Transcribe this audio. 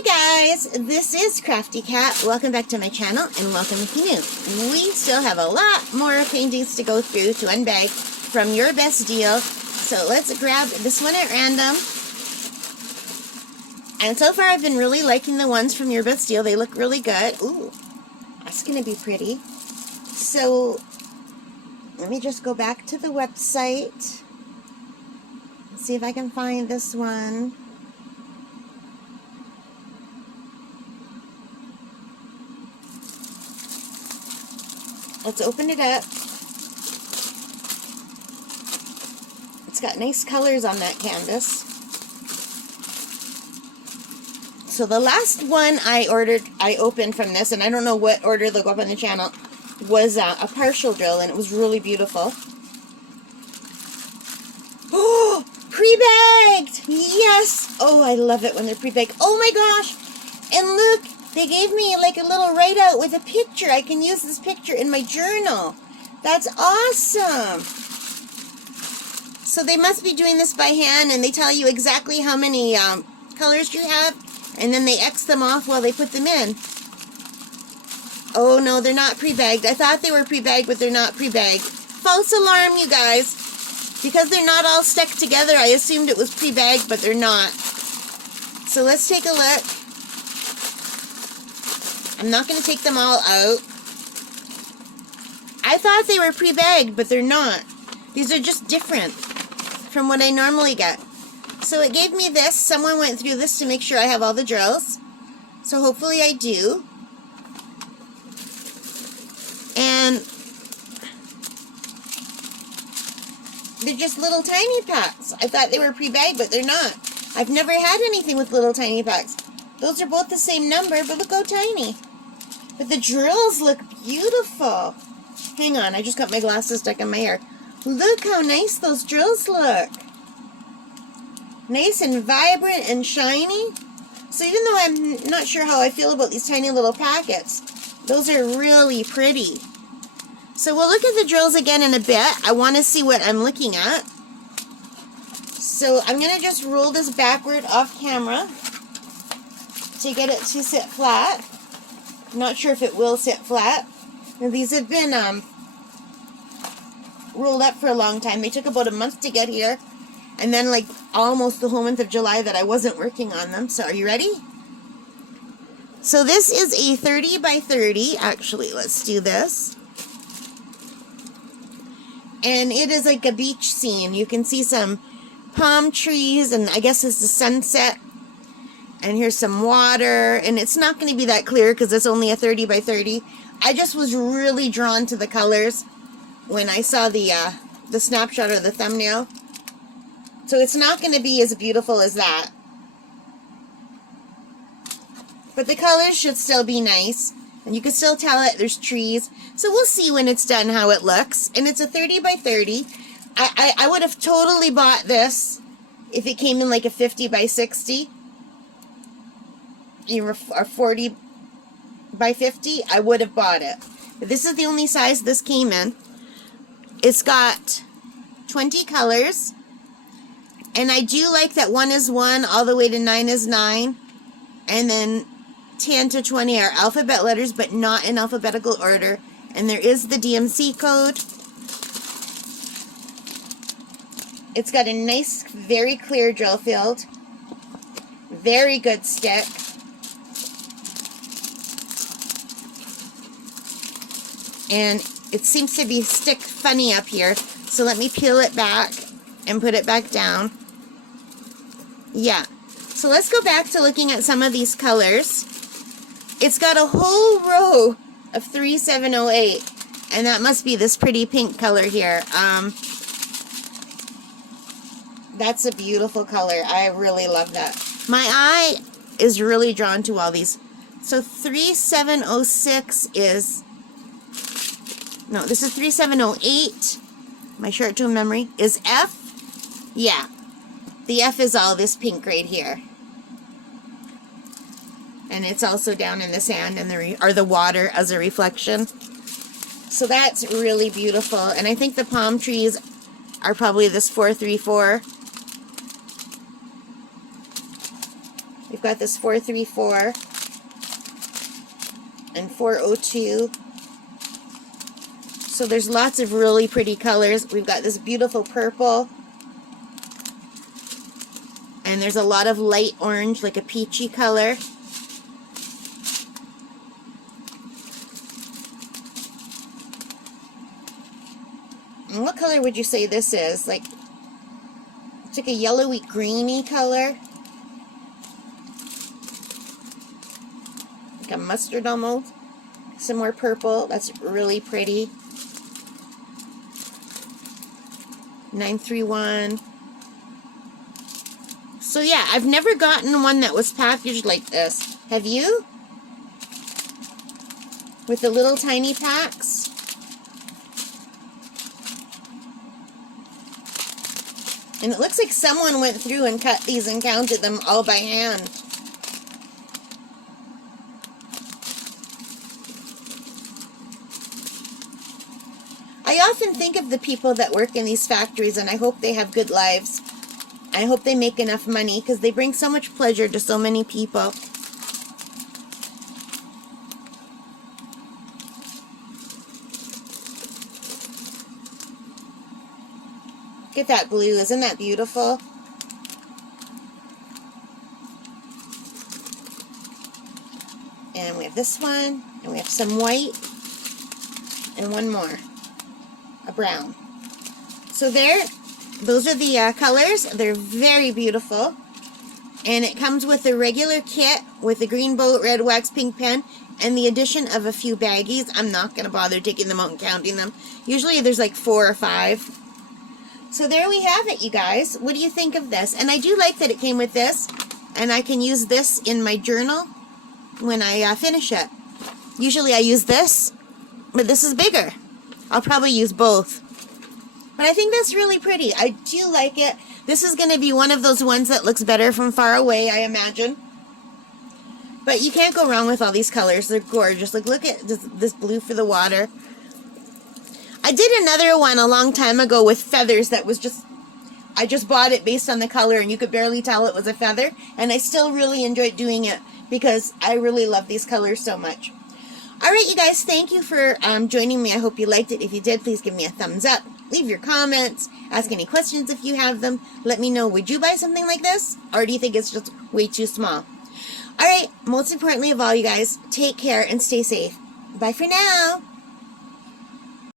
Hi guys, this is Crafty Cat. Welcome back to my channel and welcome if you're new. We still have a lot more paintings to go through to unbag from Your Best Deal. So let's grab this one at random. And so far I've been really liking the ones from Your Best Deal. They look really good. Ooh, that's going to be pretty. So let me just go back to the website. See if I can find this one. Let's open it up. It's got nice colors on that canvas. So the last one I opened from this, and I don't know what order they'll go up on the channel, was a partial drill, and it was really beautiful. Oh, pre-bagged! Yes! Oh, I love it when they're pre-bagged. Oh my gosh! And look! They gave me like a little write-out with a picture. I can use this picture in my journal. That's awesome. So they must be doing this by hand, and they tell you exactly how many colors you have, and then they X them off while they put them in. Oh no, they're not pre-bagged. I thought they were pre-bagged, but they're not pre-bagged. False alarm, you guys. Because they're not all stuck together, I assumed it was pre-bagged, but they're not. So let's take a look. I'm not going to take them all out. I thought they were pre-bagged, but they're not. These are just different from what I normally get. So it gave me this. Someone went through this to make sure I have all the drills. So hopefully I do. And they're just little tiny packs. I thought they were pre-bagged, but they're not. I've never had anything with little tiny packs. Those are both the same number, but look how tiny. But the drills look beautiful. Hang on, I just got my glasses stuck in my hair. Look how nice those drills look. Nice and vibrant and shiny. So even though I'm not sure how I feel about these tiny little packets, those are really pretty. So we'll look at the drills again in a bit. I want to see what I'm looking at. So I'm going to just roll this backward off camera to get it to sit flat. I'm not sure if it will sit flat. Now, these have been rolled up for a long time. They took about a month to get here. And then like almost the whole month of July that I wasn't working on them. So are you ready? So this is a 30 by 30. Actually, let's do this. And it is like a beach scene. You can see some palm trees, and I guess it's the sunset. And here's some water, and it's not going to be that clear because it's only a 30 by 30. I just was really drawn to the colors when I saw the snapshot or the thumbnail. So it's not going to be as beautiful as that. But the colors should still be nice. And you can still tell it there's trees. So we'll see when it's done how it looks. And it's a 30 by 30. I would have totally bought this if it came in like a 50 by 60. Or 40 by 50. I would have bought it. But this is the only size this came in. It's got 20 colors. And I do like that 1 is 1 all the way to 9 is 9. And then 10 to 20 are alphabet letters, but not in alphabetical order. And there is the DMC code. It's got a nice, very clear drill field. Very good stick. And it seems to be stick funny up here. So let me peel it back and put it back down. Yeah. So let's go back to looking at some of these colors. It's got a whole row of 3708, and that must be this pretty pink color here. That's a beautiful color. I really love that. My eye is really drawn to all these. So 3706 is, no, this is 3708. My short-term memory is F. Yeah, the F is all this pink right here. And it's also down in the sand and the water as a reflection. So that's really beautiful. And I think the palm trees are probably this 434. We've got this 434 and 402. So there's lots of really pretty colors. We've got this beautiful purple. And there's a lot of light orange, like a peachy color. And what color would you say this is? Like, it's like a yellowy greeny color. Like a mustard almost. Some more purple. That's really pretty. 931. So yeah, I've never gotten one that was packaged like this. Have you? With the little tiny packs. And it looks like someone went through and cut these and counted them all by hand. I often think of the people that work in these factories, and I hope they have good lives. I hope they make enough money because they bring so much pleasure to so many people. Look at that blue. Isn't that beautiful? And we have this one, and we have some white, and one more. A brown. So there, those are the colors. They're very beautiful. And it comes with a regular kit with a green boat, red wax, pink pen, and the addition of a few baggies. I'm not going to bother taking them out and counting them. Usually there's like 4 or 5. So there we have it, you guys. What do you think of this? And I do like that it came with this, and I can use this in my journal when I finish it. Usually I use this, but this is bigger. I'll probably use both. But I think that's really pretty. I do like it. This is going to be one of those ones that looks better from far away, I imagine. But you can't go wrong with all these colors. They're gorgeous. Like, look at this blue for the water. I did another one a long time ago with feathers that was just... I just bought it based on the color, and you could barely tell it was a feather. And I still really enjoyed doing it because I really love these colors so much. Alright, you guys, thank you for joining me. I hope you liked it. If you did, please give me a thumbs up. Leave your comments. Ask any questions if you have them. Let me know, would you buy something like this? Or do you think it's just way too small? Alright, most importantly of all, you guys, take care and stay safe. Bye for now.